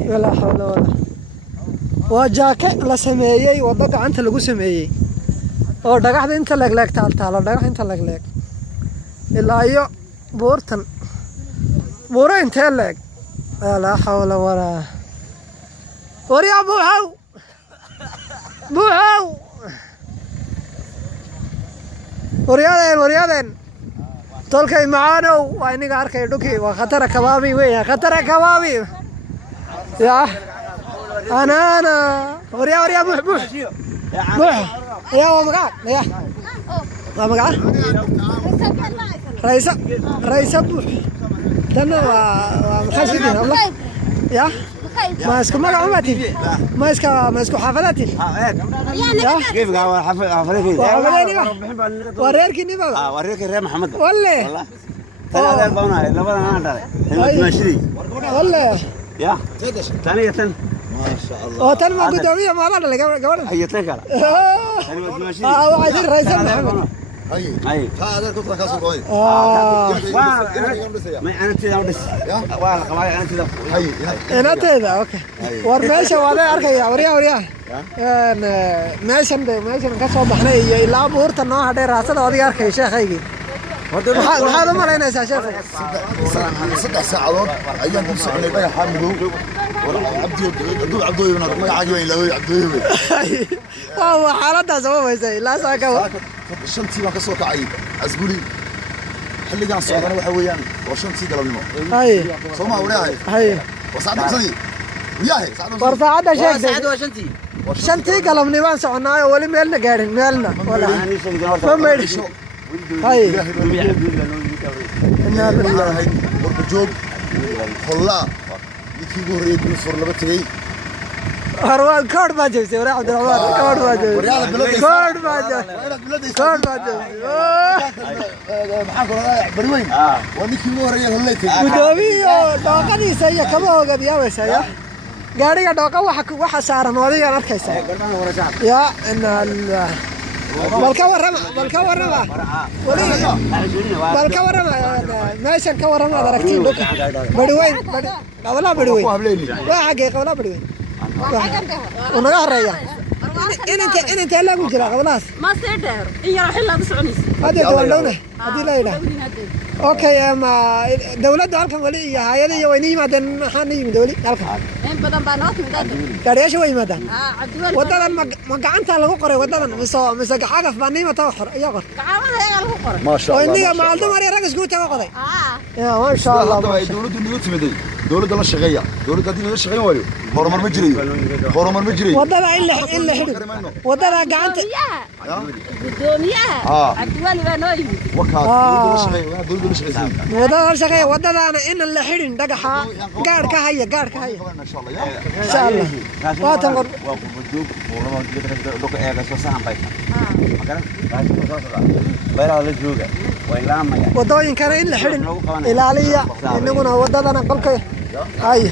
ولا حول ولا وجاك لا سميي ودا gacanta lagu sameeyay oo dhagaxda inta lag taalo dhagax inta lag ilaa iyo buurtan buuro inta lag la hawla wala wariya buuxaw wariyadeen tolkay macaanow waa iniga arkay dhuki waa khatar kabaabi weeyaa khatar kabaabi يا أنا وريا بوح يا ومقع يا ومقع رئيس بوح تنا ومخشدين الله يا ما اسكو مقع عمتي ما اسكو حفلاتي يا كيف قاعد حفلاتي وريرك نبا وريك الرئيس محمد والله ثلاثة بونا لبنا نادر ماشي والله يا ثانية ما شاء الله تن ما قدامي ما لا قبل هي تكلا وعدين رئيس محمد اي هذا كنت ركاسو كويس ما انا تدا ودس والله قبايل انا تدا انا تدا اوكي ورميشه ولا اركيا وريا meeshan ka soo baxnay iyo ilaa buurta noo hadhay raasada adiga arkay sheekhaygii waxaad u malaynaysaa sheekhay saddex saacadood ayaan ku soconay dhagaxa madow cabdooyina magacaaga weyn lawey cabdooyina waa xaaladaas oo weysay ilaa saaka shantii baan ka soo kacay asbuli xilligan socdana waxa weeyaan waa shantii galabnimo soomaa walahay wasaacadii wiyahay saacada sheegtay shantii galabnimo aan soconaayo wali meelna gaarin meelna wala ma meedhisho هاي إنها بالله هاي برجوج خلا لكي يقول نصور لبتري هروان كارد ما جبتي ورا عبد الرحمن كارد ما جبتي كارد ما جبتي محاكم بروين ونكي موري هليتي ودوبي دوقدي سيا كما هو قد يا وسيا gaariga dhooqa waxa saaran wadiga arkaysa ya inna balka warama meeshan ka warama aragtii badweyn qabla badweyn waa xagee qabla badweyn unaga horeeya inta lagu jira qablaas ma seedeer in yar xilla biscunaysa hadii dawladna hadii la ilaa okay ama dawladda halkan wali iyo hay'ada iyo wayni yimaadeen waxaan yimid wali halkan in badan baa noot midada gaariyaasha way yimaadaan cabdiwali wadadan ma gacanta lagu qoray wadadan mise xaqaf baa niimata xor iyo qor gacamaha ayaa lagu qoray ma sha Allah iniga maaldo mari rag isku tago qoday ya ma sha Allah dawladdu nigu timiday dawladda la shaqeeya dawladda hadii la shaqeyn waayo horumar ma jirayo wadada illa xidhi wadada gacanta gudoomiyaha cabdiwali baa noo yimid dawladda la shaqeeyay wadada la shaqeeya wadadana in la xidhin dhagaxa gaarka haya insha Allah waa tan qor waa ku joog oo dhulka eega soo sahan bay magara bayra la jooga way laamaya wadooyinkana in la xidhin ilaaliya inaguna wadadana qolka ay